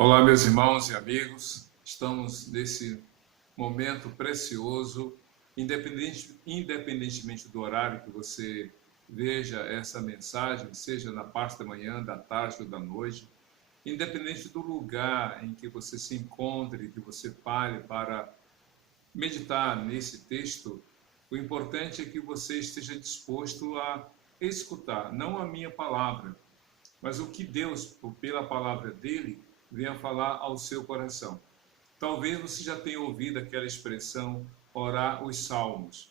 Olá, meus irmãos e amigos. Estamos nesse momento precioso, independentemente do horário que você veja essa mensagem, seja na parte da manhã, da tarde ou da noite, independente do lugar em que você se encontre, que você pare para meditar nesse texto, o importante é que você esteja disposto a escutar, não a minha palavra, mas o que Deus, pela palavra dele, venha falar ao seu coração. Talvez você já tenha ouvido aquela expressão, orar os salmos.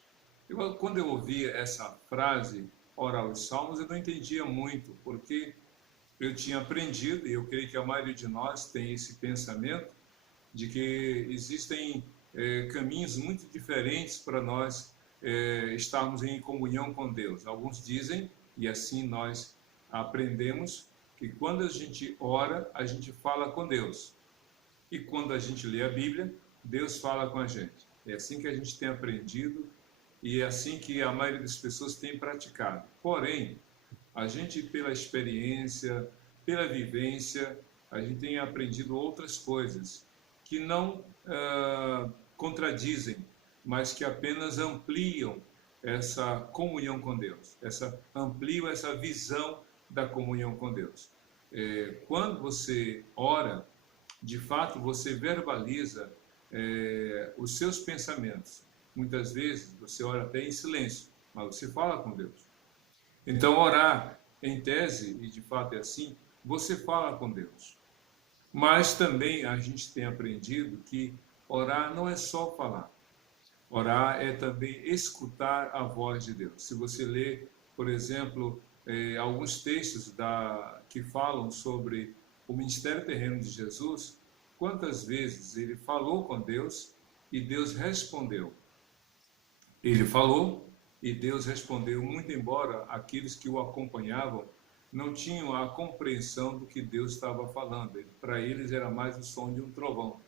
Quando eu ouvi essa frase, orar os salmos, eu não entendia muito, porque eu tinha aprendido, e eu creio que a maioria de nós tem esse pensamento, de que existem caminhos muito diferentes para nós estarmos em comunhão com Deus. Alguns dizem, e assim nós aprendemos, que quando a gente ora, a gente fala com Deus. E quando a gente lê a Bíblia, Deus fala com a gente. É assim que a gente tem aprendido e é assim que a maioria das pessoas tem praticado. Porém, a gente, pela experiência, pela vivência, a gente tem aprendido outras coisas que não contradizem, mas que apenas ampliam essa comunhão com Deus, ampliam essa visão da comunhão com Deus. Quando você ora, de fato você verbaliza os seus pensamentos. Muitas vezes você ora até em silêncio, mas você fala com Deus. Então, orar, em tese, e de fato é assim, você fala com Deus. Mas também a gente tem aprendido que orar não é só falar. Orar é também escutar a voz de Deus. Se você lê, por exemplo, alguns textos que falam sobre o ministério terreno de Jesus, quantas vezes ele falou com Deus e Deus respondeu. Ele falou e Deus respondeu, muito embora aqueles que o acompanhavam não tinham a compreensão do que Deus estava falando. Para eles era mais o som de um trovão.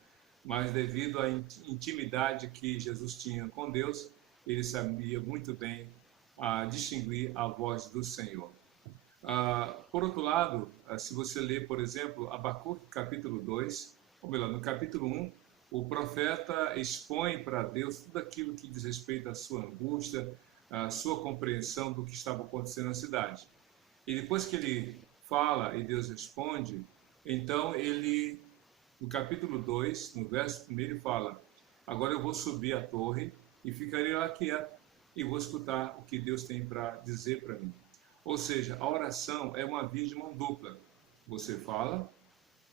Mas devido à intimidade que Jesus tinha com Deus, ele sabia muito bem distinguir a voz do Senhor. Por outro lado, se você ler, por exemplo, Abacuque capítulo 2, ou melhor, no capítulo 1, o profeta expõe para Deus tudo aquilo que diz respeito à sua angústia, à sua compreensão do que estava acontecendo na cidade. E depois que ele fala e Deus responde, então ele, no capítulo 2, no verso 1, ele fala: agora eu vou subir a torre e ficarei lá quieto e vou escutar o que Deus tem para dizer para mim. Ou seja, a oração é uma via de mão dupla. Você fala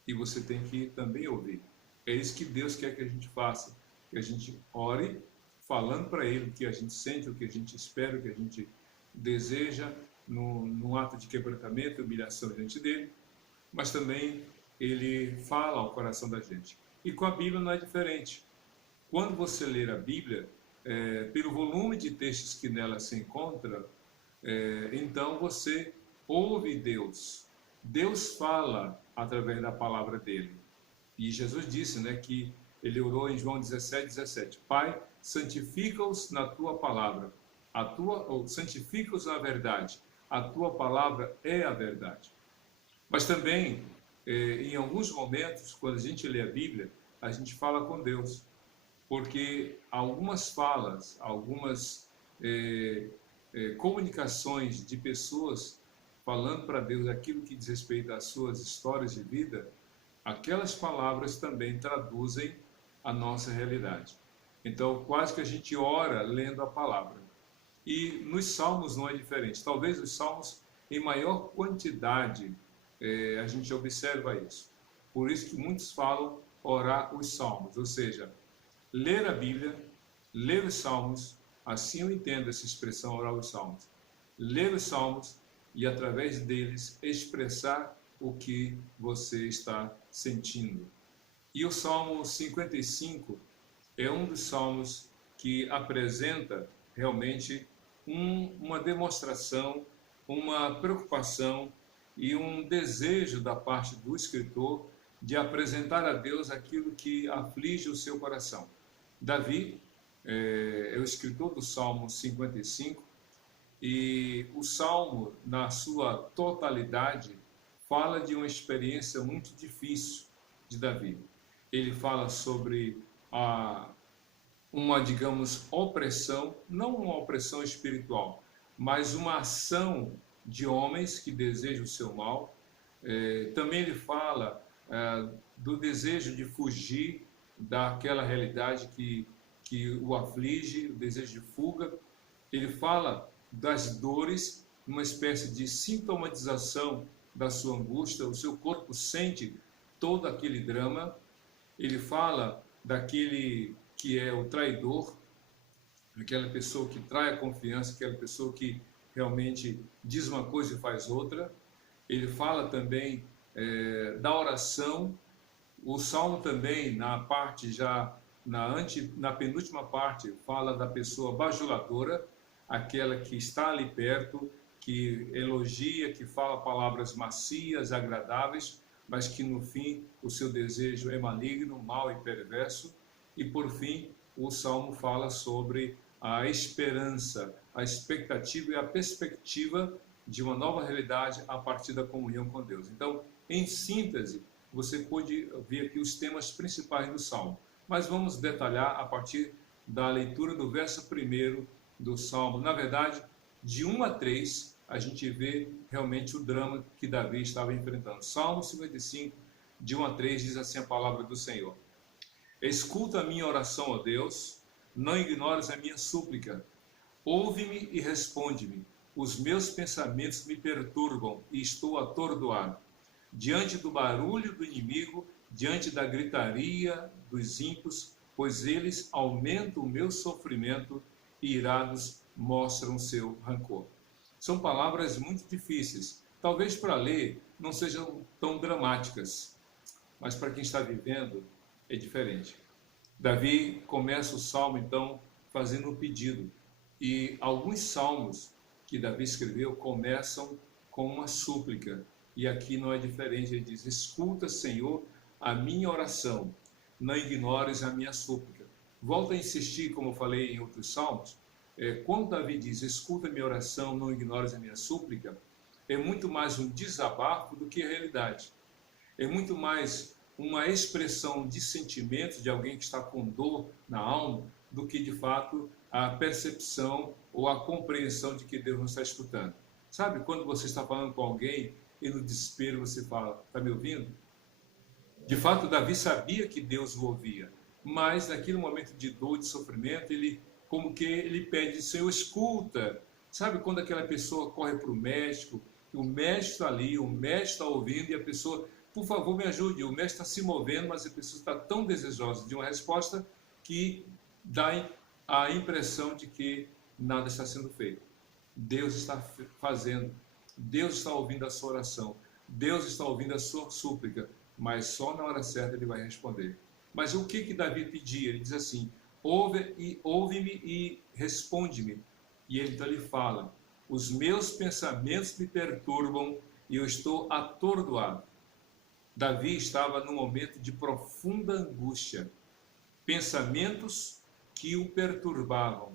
e você tem que também ouvir. É isso que Deus quer que a gente faça, que a gente ore, falando para Ele o que a gente sente, o que a gente espera, o que a gente deseja, num ato de quebrantamento e humilhação diante dEle, mas também Ele fala ao coração da gente. E com a Bíblia não é diferente. Quando você ler a Bíblia, pelo volume de textos que nela se encontra, então você ouve Deus. Deus fala através da palavra dele. E Jesus disse, que ele orou em João 17:17. Pai, santifica-os na tua palavra. Santifica-os na verdade. A tua palavra é a verdade. Mas também, em alguns momentos, quando a gente lê a Bíblia, a gente fala com Deus. Porque algumas falas, algumas comunicações de pessoas falando para Deus aquilo que diz respeito às suas histórias de vida, aquelas palavras também traduzem a nossa realidade. Então, quase que a gente ora lendo a palavra. E nos salmos não é diferente. Talvez os salmos, em maior quantidade, a gente observa isso. Por isso que muitos falam orar os salmos, ou seja, ler a Bíblia, ler os salmos, assim eu entendo essa expressão orar os salmos. Ler os salmos e, através deles, expressar o que você está sentindo. E o Salmo 55 é um dos salmos que apresenta realmente uma demonstração, uma preocupação e um desejo da parte do escritor de apresentar a Deus aquilo que aflige o seu coração. Davi é o escritor do Salmo 55 e o Salmo, na sua totalidade, fala de uma experiência muito difícil, de Davi. Ele fala sobre uma, digamos, opressão, não uma opressão espiritual, mas uma ação de homens que desejam o seu mal. Também ele fala do desejo de fugir daquela realidade que o aflige, o desejo de fuga. Ele fala das dores, uma espécie de sintomatização da sua angústia, o seu corpo sente todo aquele drama. Ele fala daquele que é o traidor, aquela pessoa que trai a confiança, aquela pessoa que realmente diz uma coisa e faz outra. Ele fala também da oração. O Salmo também, na parte já, na penúltima parte, fala da pessoa bajuladora, aquela que está ali perto, que elogia, que fala palavras macias, agradáveis, mas que no fim o seu desejo é maligno, mau e perverso. E por fim, o Salmo fala sobre a esperança, a expectativa e a perspectiva de uma nova realidade a partir da comunhão com Deus. Então, em síntese, você pode ver aqui os temas principais do Salmo. Mas vamos detalhar a partir da leitura do verso 1 do Salmo. Na verdade, de 1 a 3, a gente vê realmente o drama que Davi estava enfrentando. Salmo 55, de 1 a 3, diz assim a palavra do Senhor: Escuta a minha oração, ó Deus, não ignores a minha súplica. Ouve-me e responde-me. Os meus pensamentos me perturbam e estou atordoado. Diante do barulho do inimigo, diante da gritaria dos ímpios, pois eles aumentam o meu sofrimento e irados mostram seu rancor. São palavras muito difíceis. Talvez para ler não sejam tão dramáticas, mas para quem está vivendo é diferente. Davi começa o salmo, então, fazendo um pedido. E alguns salmos que Davi escreveu começam com uma súplica. E aqui não é diferente. Ele diz: escuta, Senhor, a minha oração, não ignores a minha súplica. Volto a insistir, como eu falei em outros salmos, quando Davi diz: escuta a minha oração, não ignores a minha súplica, é muito mais um desabafo do que a realidade. É muito mais uma expressão de sentimentos de alguém que está com dor na alma do que, de fato, a percepção ou a compreensão de que Deus não está escutando. Sabe, quando você está falando com alguém e no desespero você fala: está me ouvindo? De fato, Davi sabia que Deus o ouvia, mas naquele momento de dor, de sofrimento, ele pede: Senhor, escuta. Sabe quando aquela pessoa corre para o médico, o médico está ali, o médico está ouvindo e a pessoa: por favor, me ajude. O médico está se movendo, mas a pessoa está tão desejosa de uma resposta que dá a impressão de que nada está sendo feito. Deus está fazendo, Deus está ouvindo a sua oração, Deus está ouvindo a sua súplica, mas só na hora certa ele vai responder. Mas o que Davi pedia? Ele diz assim: ouve-me e responde-me. E ele então lhe fala: os meus pensamentos me perturbam e eu estou atordoado. Davi estava num momento de profunda angústia, pensamentos que o perturbavam,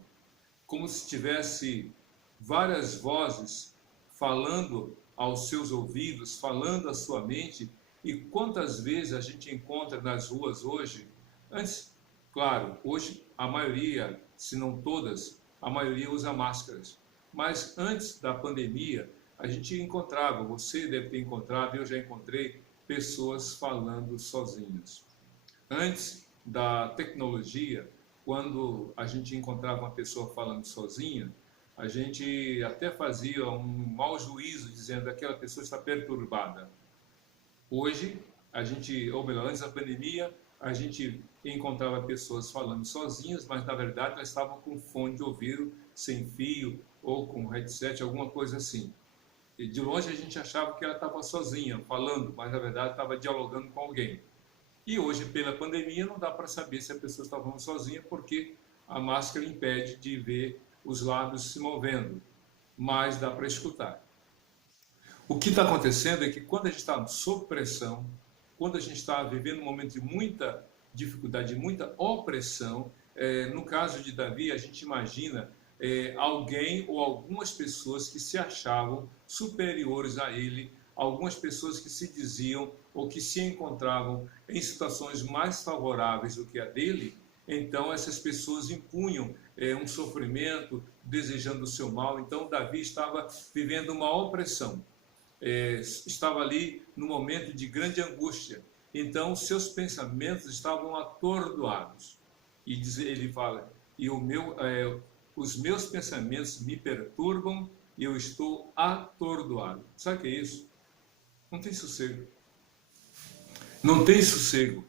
como se tivesse várias vozes falando aos seus ouvidos, falando à sua mente. E quantas vezes a gente encontra nas ruas hoje, antes, claro, hoje a maioria, se não todas, a maioria usa máscaras, mas antes da pandemia, a gente encontrava, você deve ter encontrado, eu já encontrei, pessoas falando sozinhas. Antes da tecnologia, quando a gente encontrava uma pessoa falando sozinha, a gente até fazia um mau juízo, dizendo que aquela pessoa está perturbada. Hoje, ou melhor, antes da pandemia, a gente encontrava pessoas falando sozinhas, mas na verdade elas estavam com fone de ouvido, sem fio, ou com headset, alguma coisa assim. E de longe a gente achava que ela estava sozinha, falando, mas na verdade estava dialogando com alguém. E hoje, pela pandemia, não dá para saber se a pessoa está falando sozinha, porque a máscara impede de ver os lábios se movendo, mas dá para escutar. O que está acontecendo é que quando a gente está sob pressão, quando a gente está vivendo um momento de muita dificuldade, de muita opressão, no caso de Davi, a gente imagina alguém ou algumas pessoas que se achavam superiores a ele, algumas pessoas que se diziam ou que se encontravam em situações mais favoráveis do que a dele, então essas pessoas impunham um sofrimento, desejando o seu mal. Então Davi estava vivendo uma opressão, estava ali no momento de grande angústia. Então seus pensamentos estavam atordoados. E ele fala, os meus pensamentos me perturbam e eu estou atordoado. Sabe o que é isso? Não tem sossego. Não tem sossego.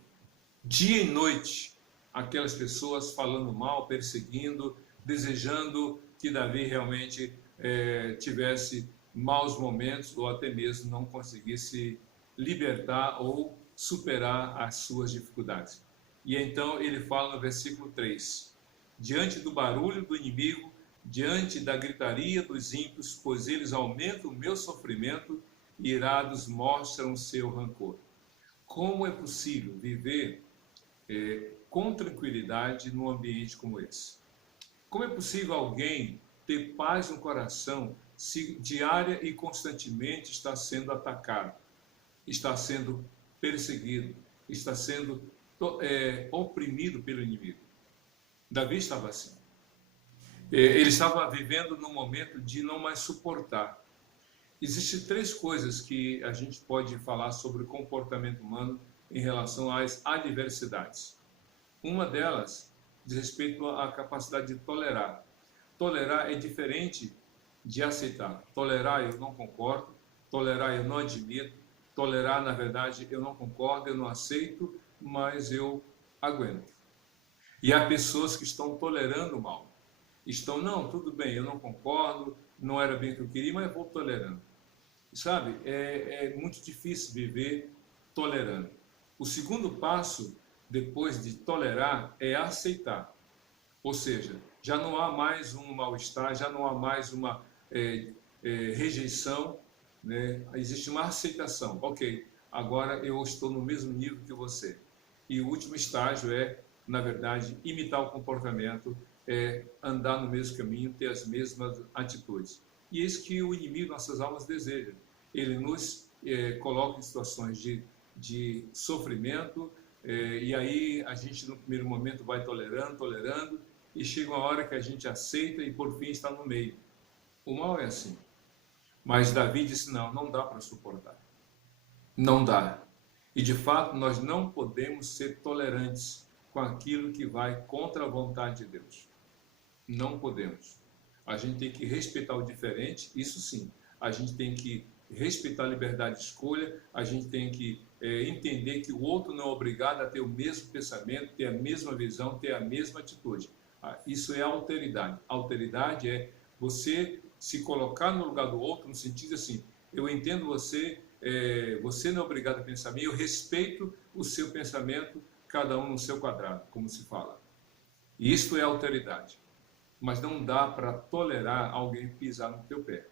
Dia e noite, aquelas pessoas falando mal, perseguindo, desejando que Davi realmente tivesse maus momentos ou até mesmo não conseguisse libertar ou superar as suas dificuldades. E então ele fala no versículo 3, diante do barulho do inimigo, diante da gritaria dos ímpios, pois eles aumentam o meu sofrimento e irados mostram o seu rancor. Como é possível viver com tranquilidade num ambiente como esse? Como é possível alguém ter paz no coração se diária e constantemente está sendo atacado, está sendo perseguido, está sendo oprimido pelo inimigo? Davi estava assim. Ele estava vivendo num momento de não mais suportar. Existem 3 coisas que a gente pode falar sobre o comportamento humano em relação às adversidades. Uma delas diz respeito à capacidade de tolerar. Tolerar é diferente de aceitar. Tolerar eu não concordo, tolerar eu não admito, tolerar na verdade eu não concordo, eu não aceito, mas eu aguento. E há pessoas que estão tolerando o mal. Não, tudo bem, eu não concordo, não era bem o que eu queria, mas eu vou tolerando. Sabe, é muito difícil viver tolerando. O segundo passo, depois de tolerar, é aceitar. Ou seja, já não há mais um mal-estar, já não há mais uma rejeição, né? Existe uma aceitação. Ok, agora eu estou no mesmo nível que você. E o último estágio na verdade, imitar o comportamento, andar no mesmo caminho, ter as mesmas atitudes. E é isso que o inimigo de nossas almas deseja. Ele nos coloca em situações de sofrimento, e aí a gente no primeiro momento vai tolerando, e chega uma hora que a gente aceita e por fim está no meio. O mal é assim. Mas Davi disse, não dá para suportar. Não dá. E de fato nós não podemos ser tolerantes com aquilo que vai contra a vontade de Deus. Não podemos. A gente tem que respeitar o diferente, isso sim. A gente tem que respeitar a liberdade de escolha, a gente tem que entender que o outro não é obrigado a ter o mesmo pensamento, ter a mesma visão, ter a mesma atitude. Isso é alteridade. Alteridade é você se colocar no lugar do outro, no sentido assim, eu entendo você, você não é obrigado a pensar assim, eu respeito o seu pensamento, cada um no seu quadrado, como se fala. E isto é alteridade. Mas não dá para tolerar alguém pisar no teu pé.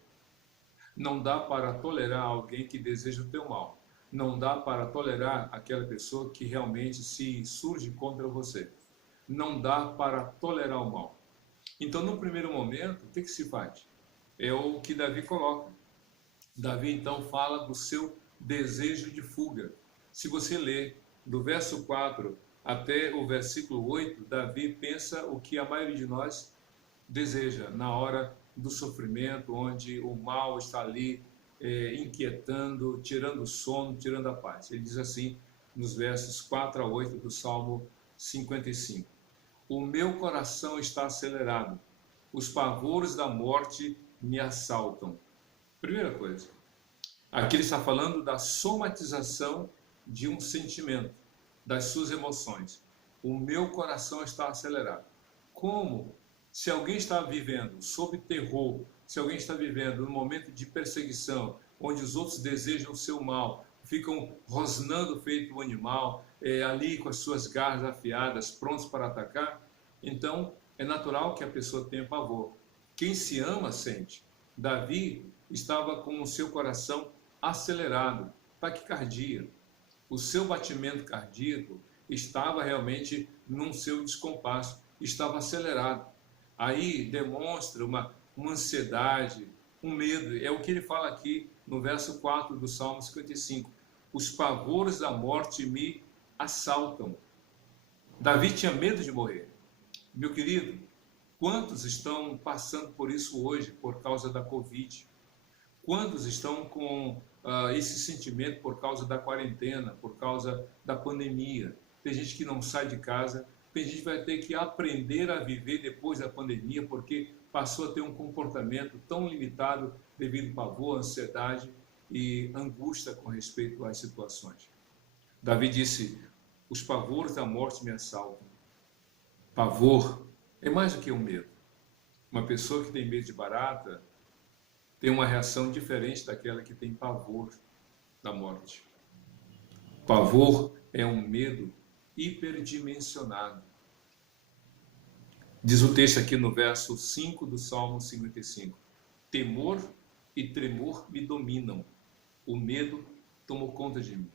Não dá para tolerar alguém que deseja o teu mal. Não dá para tolerar aquela pessoa que realmente se surge contra você. Não dá para tolerar o mal. Então, no primeiro momento, o que se faz? É o que Davi coloca. Davi, então, fala do seu desejo de fuga. Se você ler do verso 4 até o versículo 8, Davi pensa o que a maioria de nós deseja na hora do sofrimento, onde o mal está ali inquietando, tirando o sono, tirando a paz. Ele diz assim nos versos 4 a 8 do Salmo 55. O meu coração está acelerado, os pavores da morte me assaltam. Primeira coisa, aqui ele está falando da somatização de um sentimento, das suas emoções. O meu coração está acelerado. Como? Se alguém está vivendo sob terror, se alguém está vivendo num momento de perseguição, onde os outros desejam o seu mal, ficam rosnando feito um animal, ali com as suas garras afiadas, prontos para atacar, então é natural que a pessoa tenha pavor. Quem se ama sente. Davi estava com o seu coração acelerado, taquicardia. O seu batimento cardíaco estava realmente num seu descompasso, estava acelerado. Aí demonstra uma ansiedade, um medo. É o que ele fala aqui no verso 4 do Salmo 55. os pavores da morte me assaltam. Davi tinha medo de morrer. Meu querido, quantos estão passando por isso hoje por causa da Covid? Quantos estão com esse sentimento por causa da quarentena, por causa da pandemia? Tem gente que não sai de casa, tem gente que vai ter que aprender a viver depois da pandemia, porque passou a ter um comportamento tão limitado devido ao pavor, ansiedade e angústia com respeito às situações. Davi disse, os pavores da morte me assaltam. Pavor é mais do que um medo. Uma pessoa que tem medo de barata tem uma reação diferente daquela que tem pavor da morte. Pavor é um medo hiperdimensionado. Diz o texto aqui no verso 5 do Salmo 55. Temor e tremor me dominam. O medo tomou conta de mim.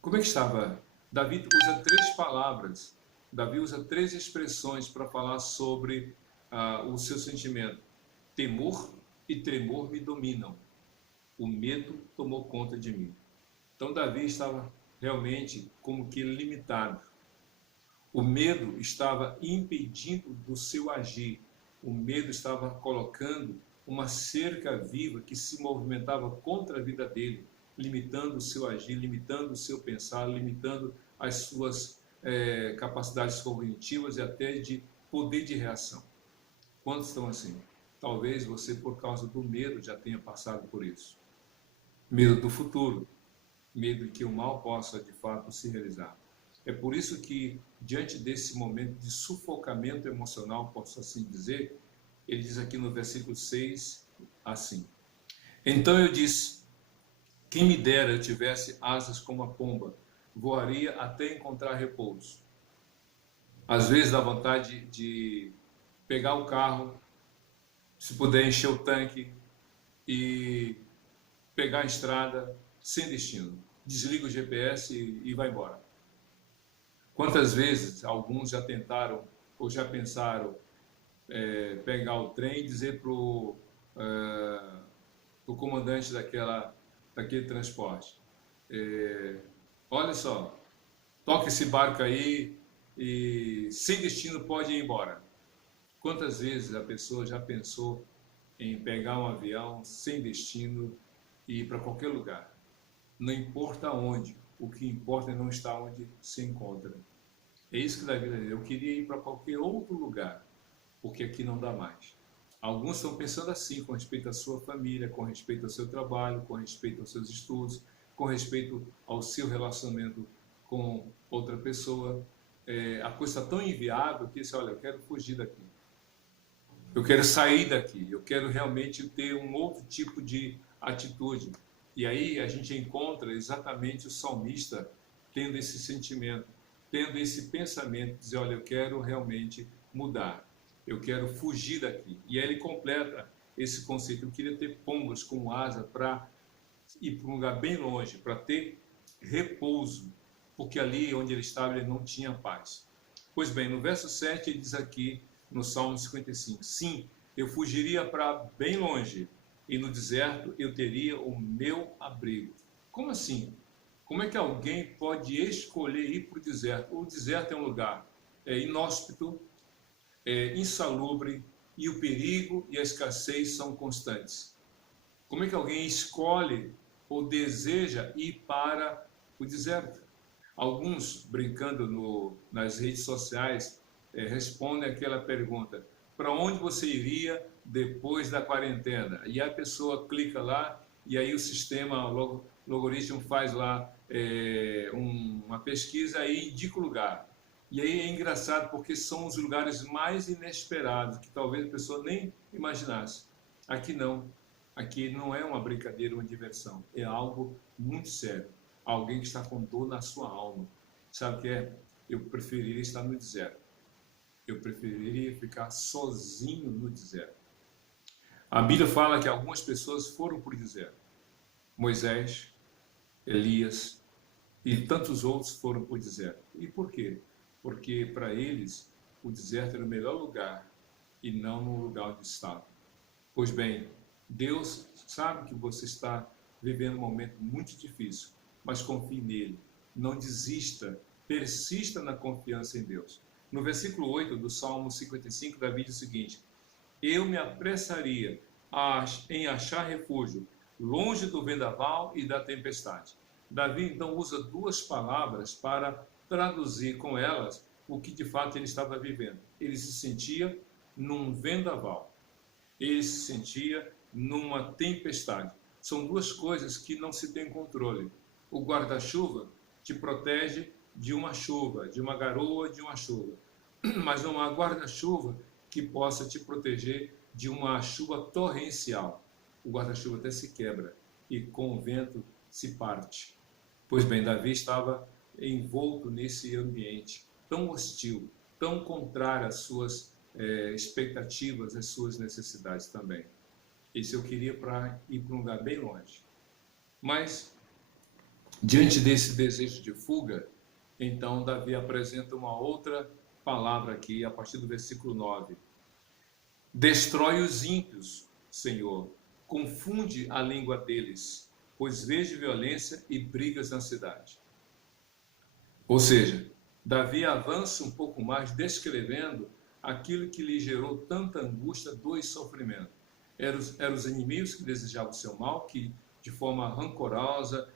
Como é que estava? Davi usa 3 palavras. Davi usa 3 expressões para falar sobre o seu sentimento. Temor e tremor me dominam. O medo tomou conta de mim. Então Davi estava realmente como que limitado. O medo estava impedindo do seu agir. O medo estava colocando uma cerca viva que se movimentava contra a vida dele, limitando o seu agir, limitando o seu pensar, limitando as suas capacidades cognitivas e até de poder de reação. Quantos estão assim? Talvez você, por causa do medo, já tenha passado por isso. Medo do futuro, medo de que o mal possa, de fato, se realizar. É por isso que, diante desse momento de sufocamento emocional, posso assim dizer, ele diz aqui no versículo 6, assim. Então eu disse, quem me dera eu tivesse asas como a pomba, voaria até encontrar repouso. Às vezes dá vontade de pegar o carro, se puder encher o tanque e pegar a estrada sem destino. Desliga o GPS e vai embora. Quantas vezes alguns já tentaram ou já pensaram pegar o trem e dizer para o comandante daquele transporte, olha só, toca esse barco aí e sem destino pode ir embora. Quantas vezes a pessoa já pensou em pegar um avião sem destino e ir para qualquer lugar? Não importa onde, o que importa é não estar onde se encontra. É isso que Davi diz. Eu queria ir para qualquer outro lugar, porque aqui não dá mais. Alguns estão pensando assim com respeito à sua família, com respeito ao seu trabalho, com respeito aos seus estudos, com respeito ao seu relacionamento com outra pessoa. A coisa está tão inviável que diz, olha, eu quero fugir daqui. Eu quero sair daqui, eu quero realmente ter um outro tipo de atitude. E aí a gente encontra exatamente o salmista tendo esse sentimento, tendo esse pensamento, dizer, olha, eu quero realmente mudar, eu quero fugir daqui. E aí ele completa esse conceito, eu queria ter pombas com asa para ir para um lugar bem longe, para ter repouso, porque ali onde ele estava ele não tinha paz. Pois bem, no verso 7 ele diz aqui, no Salmo 55, sim, eu fugiria para bem longe, e no deserto eu teria o meu abrigo. Como assim? Como é que alguém pode escolher ir para o deserto? O deserto é um lugar inóspito, insalubre, e o perigo e a escassez são constantes. Como é que alguém escolhe ou deseja ir para o deserto? Alguns, brincando nas redes sociais, respondem aquela pergunta, para onde você iria depois da quarentena? E a pessoa clica lá e aí o sistema, o logaritmo faz lá uma pesquisa e indica o lugar. E aí é engraçado porque são os lugares mais inesperados, que talvez a pessoa nem imaginasse. Aqui não é uma brincadeira, uma diversão, é algo muito sério. Alguém que está com dor na sua alma. Sabe o que é? Eu preferiria estar no deserto. Eu preferiria ficar sozinho no deserto. A Bíblia fala que algumas pessoas foram para o deserto. Moisés, Elias e tantos outros foram para o deserto. E por quê? Porque para eles o deserto era o melhor lugar e não no lugar onde estavam. Pois bem, Deus sabe que você está vivendo um momento muito difícil. mas confie nele. Não desista, persista na confiança em Deus. No versículo 8 do Salmo 55, Davi diz o seguinte: eu me apressaria em achar refúgio, longe do vendaval e da tempestade. Davi então usa duas palavras para traduzir com elas o que de fato ele estava vivendo. Ele se sentia num vendaval, ele se sentia numa tempestade. São duas coisas que não se tem controle. O guarda-chuva te protege de uma chuva, de uma garoa, de uma chuva, mas não há guarda-chuva que possa te proteger de uma chuva torrencial. O guarda-chuva até se quebra e com o vento se parte. Pois bem, Davi estava envolto nesse ambiente tão hostil, tão contrário às suas expectativas, às suas necessidades também. Isso eu queria para ir para um lugar bem longe. Mas, diante desse desejo de fuga, então Davi apresenta uma outra palavra aqui, a partir do versículo 9. Destrói os ímpios, Senhor, confunde a língua deles, pois vejo violência e brigas na cidade. Ou seja, Davi avança um pouco mais descrevendo aquilo que lhe gerou tanta angústia, dor e sofrimento. Eram os inimigos que desejavam o seu mal, que de forma rancorosa,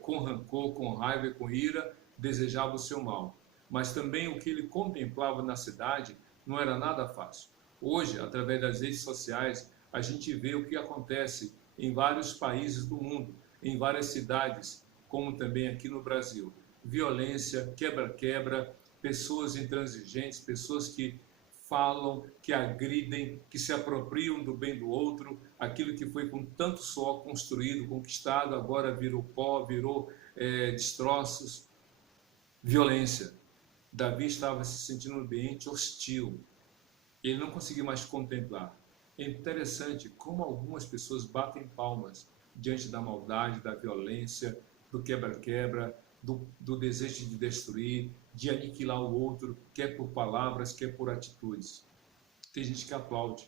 com rancor, com raiva e com ira, desejavam o seu mal. Mas também o que ele contemplava na cidade não era nada fácil. Hoje, através das redes sociais, a gente vê o que acontece em vários países do mundo, em várias cidades, como também aqui no Brasil. Violência, quebra-quebra, pessoas intransigentes, pessoas que falam, que agridem, que se apropriam do bem do outro, aquilo que foi com tanto suor construído, conquistado, agora virou pó, virou destroços. Violência. Davi estava se sentindo num ambiente hostil. Ele não conseguia mais contemplar. É interessante como algumas pessoas batem palmas diante da maldade, da violência, do quebra-quebra, do desejo de destruir, de aniquilar o outro, quer por palavras, quer por atitudes. Tem gente que aplaude,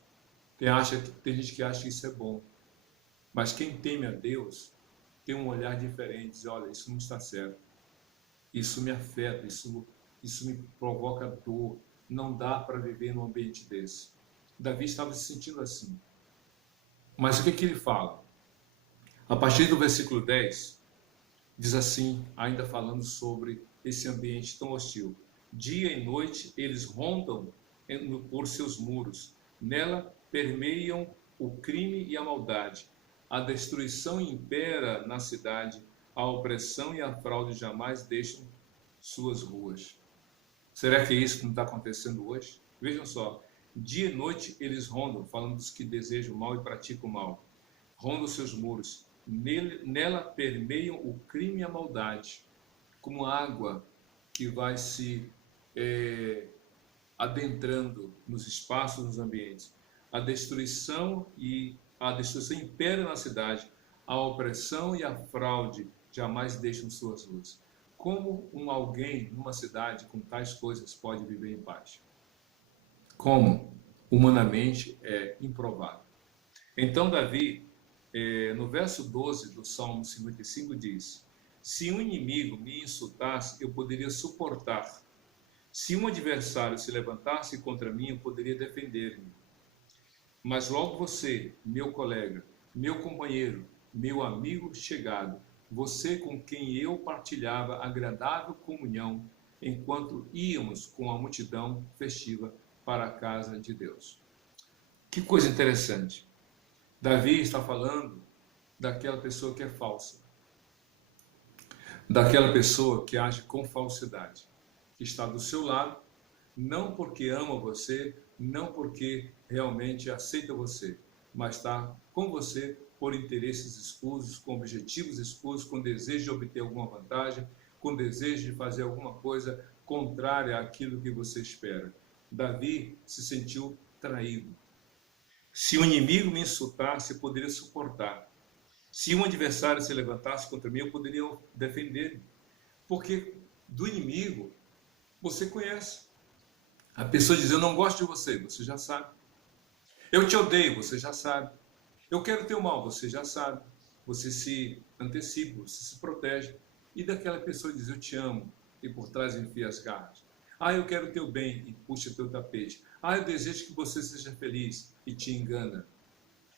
tem gente que acha que isso é bom. Mas quem teme a Deus tem um olhar diferente, diz, olha, isso não está certo, isso me afeta, isso me provoca dor, não dá para viver num ambiente desse. Davi estava se sentindo assim. Mas o que ele fala? A partir do versículo 10, diz assim, ainda falando sobre esse ambiente tão hostil. Dia e noite eles rondam por seus muros. Nela permeiam o crime e a maldade. A destruição impera na cidade. A opressão e a fraude jamais deixam suas ruas. Será que é isso que não está acontecendo hoje? Vejam só. Dia e noite eles rondam, falando dos que desejam o mal e praticam o mal. Rondam seus muros. Nela permeiam o crime e a maldade, como água que vai se adentrando nos espaços, nos ambientes. A destruição impera na cidade. A opressão e a fraude jamais deixam suas ruas. Como alguém numa cidade com tais coisas pode viver em paz? Como? Humanamente é improvável. Então Davi, no verso 12 do Salmo 55 diz: se um inimigo me insultasse, eu poderia suportar. Se um adversário se levantasse contra mim, eu poderia defender-me. Mas logo você, meu colega, meu companheiro, meu amigo chegado, você com quem eu partilhava agradável comunhão, enquanto íamos com a multidão festiva para a casa de Deus. Que coisa interessante. Davi está falando daquela pessoa que é falsa, daquela pessoa que age com falsidade, que está do seu lado, não porque ama você, não porque realmente aceita você, mas está com você por interesses escusos, com objetivos escusos, com desejo de obter alguma vantagem, com desejo de fazer alguma coisa contrária àquilo que você espera. Davi se sentiu traído. Se um inimigo me insultasse, eu poderia suportar. Se um adversário se levantasse contra mim, eu poderia defender-me. Porque do inimigo, você conhece. A pessoa diz, eu não gosto de você, você já sabe. Eu te odeio, você já sabe. Eu quero teu mal, você já sabe. Você se antecipa, você se protege. e daquela pessoa diz, eu te amo, e por trás enfia as garras. Eu quero o teu bem, e puxa o teu tapete. Eu desejo que você seja feliz, e te engana.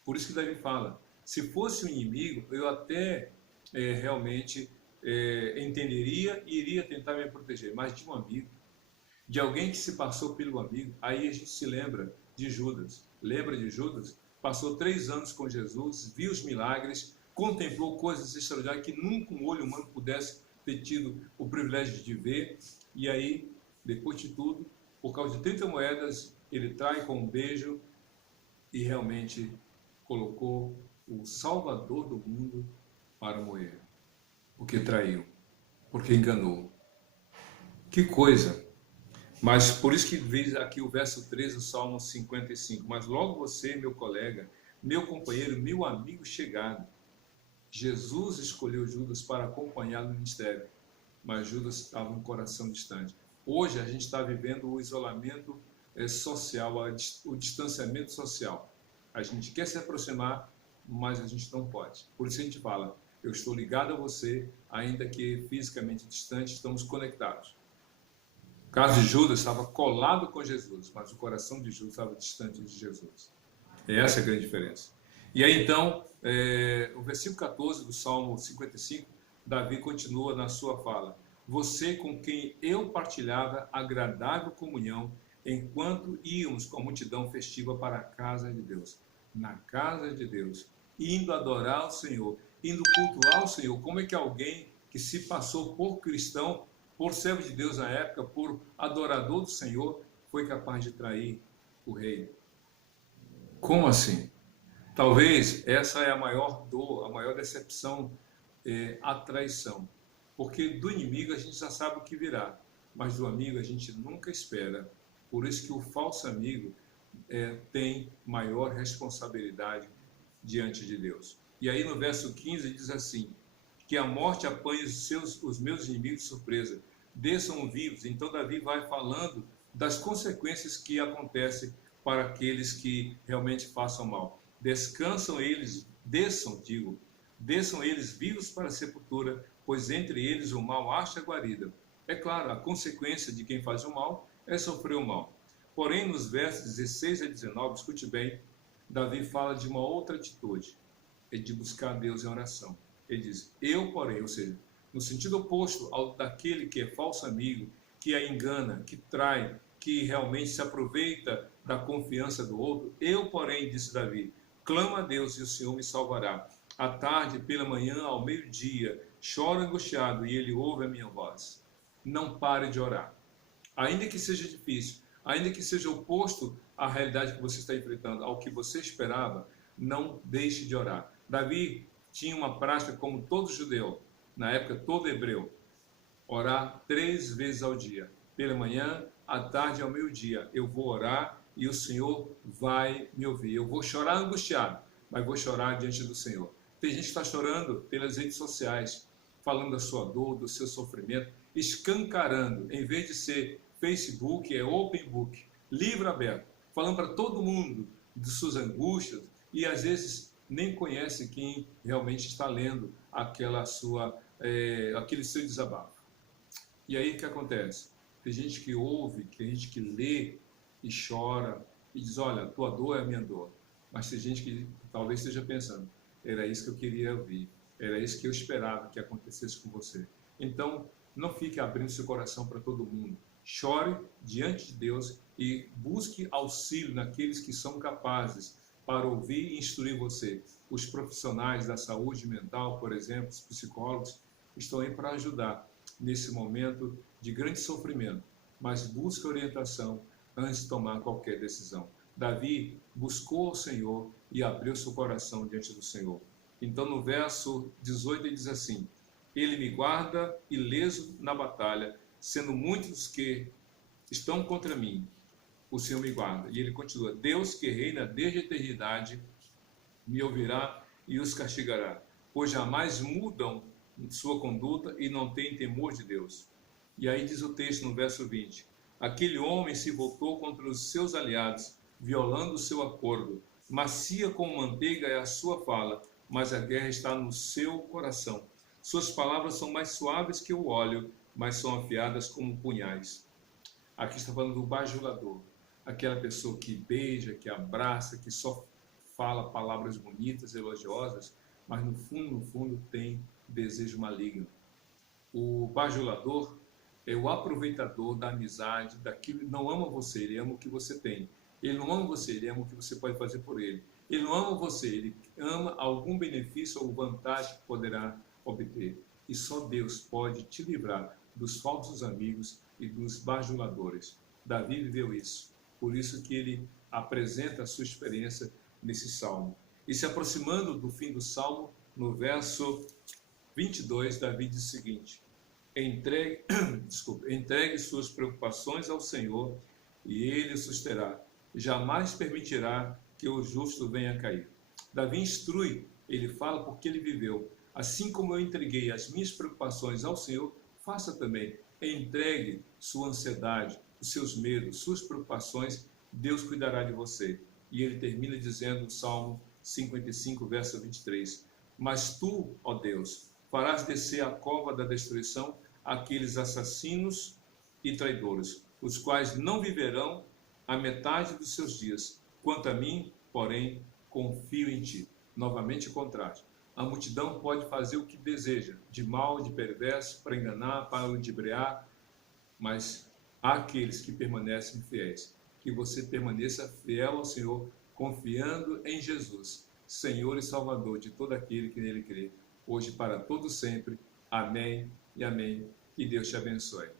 Por isso que Davi fala, se fosse um inimigo, eu até realmente entenderia e iria tentar me proteger, mas de um amigo, de alguém que se passou pelo amigo, aí a gente se lembra de Judas. Lembra de Judas? Passou 3 anos com Jesus, viu os milagres, contemplou coisas extraordinárias que nunca um olho humano pudesse ter tido o privilégio de ver. E aí, depois de tudo, por causa de 30 moedas, ele trai com um beijo e realmente colocou o Salvador do mundo para morrer. Porque traiu, porque enganou. Que coisa! Mas por isso que diz aqui o verso 13 do Salmo 55. Mas logo você, meu colega, meu companheiro, meu amigo chegado. Jesus escolheu Judas para acompanhar no ministério, mas Judas estava um coração distante. Hoje a gente está vivendo o isolamento social, o distanciamento social. A gente quer se aproximar, mas a gente não pode. Por isso a gente fala, eu estou ligado a você, ainda que fisicamente distante, estamos conectados. O caso de Judas estava colado com Jesus, mas o coração de Judas estava distante de Jesus. Essa é a grande diferença. E aí então, o versículo 14 do Salmo 55, Davi continua na sua fala. Você com quem eu partilhava agradável comunhão, enquanto íamos com a multidão festiva para a casa de Deus. Na casa de Deus, indo adorar o Senhor, indo cultuar o Senhor. Como é que alguém que se passou por cristão, por servo de Deus na época, por adorador do Senhor, foi capaz de trair o rei? Como assim? Talvez essa é a maior dor, a maior decepção, a traição. Porque do inimigo a gente já sabe o que virá, mas do amigo a gente nunca espera. Por isso que o falso amigo tem maior responsabilidade diante de Deus. E aí no verso 15 diz assim, que a morte apanhe os meus inimigos de surpresa, desçam vivos. Então Davi vai falando das consequências que acontecem para aqueles que realmente façam mal. Descansam eles, desçam eles vivos para a sepultura, pois entre eles o mal acha guarida. É claro, a consequência de quem faz o mal é sofrer o mal. Porém, nos versos 16 a 19, escute bem, Davi fala de uma outra atitude, é de buscar Deus em oração. Ele diz, eu porém, ou seja, no sentido oposto ao daquele que é falso amigo, que a engana, que trai, que realmente se aproveita da confiança do outro, eu porém, disse Davi, clamo a Deus e o Senhor me salvará. À tarde, pela manhã, ao meio-dia, choro angustiado e ele ouve a minha voz. Não pare de orar. Ainda que seja difícil, ainda que seja oposto à realidade que você está enfrentando, ao que você esperava, não deixe de orar. Davi tinha uma prática como todo judeu, na época todo hebreu, orar 3 vezes ao dia. Pela manhã, à tarde e ao meio-dia. Eu vou orar e o Senhor vai me ouvir. Eu vou chorar angustiado, mas vou chorar diante do Senhor. Tem gente que está chorando pelas redes sociais, falando da sua dor, do seu sofrimento, escancarando. Em vez de ser Facebook, é open book, livro aberto, falando para todo mundo de suas angústias e às vezes nem conhece quem realmente está lendo aquele seu desabafo. E aí o que acontece? Tem gente que ouve, tem gente que lê e chora e diz, olha, tua dor é a minha dor. Mas tem gente que talvez esteja pensando, era isso que eu queria ouvir, era isso que eu esperava que acontecesse com você. Então, não fique abrindo seu coração para todo mundo. Chore diante de Deus e busque auxílio naqueles que são capazes para ouvir e instruir você. Os profissionais da saúde mental, por exemplo, os psicólogos, estão aí para ajudar nesse momento de grande sofrimento, mas busque orientação antes de tomar qualquer decisão. Davi buscou o Senhor e abriu seu coração diante do Senhor. Então no verso 18 ele diz assim, ele me guarda ileso na batalha, sendo muitos que estão contra mim, o Senhor me guarda. E ele continua, Deus que reina desde a eternidade, me ouvirá e os castigará, pois jamais mudam sua conduta e não têm temor de Deus. E aí diz o texto no verso 20, aquele homem se voltou contra os seus aliados, violando o seu acordo. Macia como manteiga é a sua fala, mas a guerra está no seu coração. Suas palavras são mais suaves que o óleo, mas são afiadas como punhais. Aqui está falando do bajulador, aquela pessoa que beija, que abraça, que só fala palavras bonitas, elogiosas, mas no fundo tem desejo maligno. O bajulador é o aproveitador da amizade, daquilo. Não ama você, ele ama o que você tem. Ele não ama você, ele ama o que você pode fazer por ele. Ele não ama você, ele ama algum benefício ou vantagem que poderá obter. E só Deus pode te livrar dos falsos amigos e dos bajuladores. Davi viveu isso. Por isso que ele apresenta a sua experiência nesse salmo. E se aproximando do fim do salmo, no verso 22, Davi diz o seguinte: entregue suas preocupações ao Senhor e Ele o susterá. Jamais permitirá que o justo venha a cair. Davi instrui, ele fala porque ele viveu. Assim como eu entreguei as minhas preocupações ao Senhor, faça também. Entregue sua ansiedade, os seus medos, suas preocupações, Deus cuidará de você. E ele termina dizendo no Salmo 55, verso 23, mas tu, ó Deus, farás descer a cova da destruição aqueles assassinos e traidores, os quais não viverão a metade dos seus dias. Quanto a mim, porém, confio em ti. Novamente o contrário. A multidão pode fazer o que deseja, de mal, de perverso, para enganar, para ludibriar, mas há aqueles que permanecem fiéis. Que você permaneça fiel ao Senhor, confiando em Jesus, Senhor e Salvador de todo aquele que nele crê, hoje para todo sempre. Amém e amém. Que Deus te abençoe.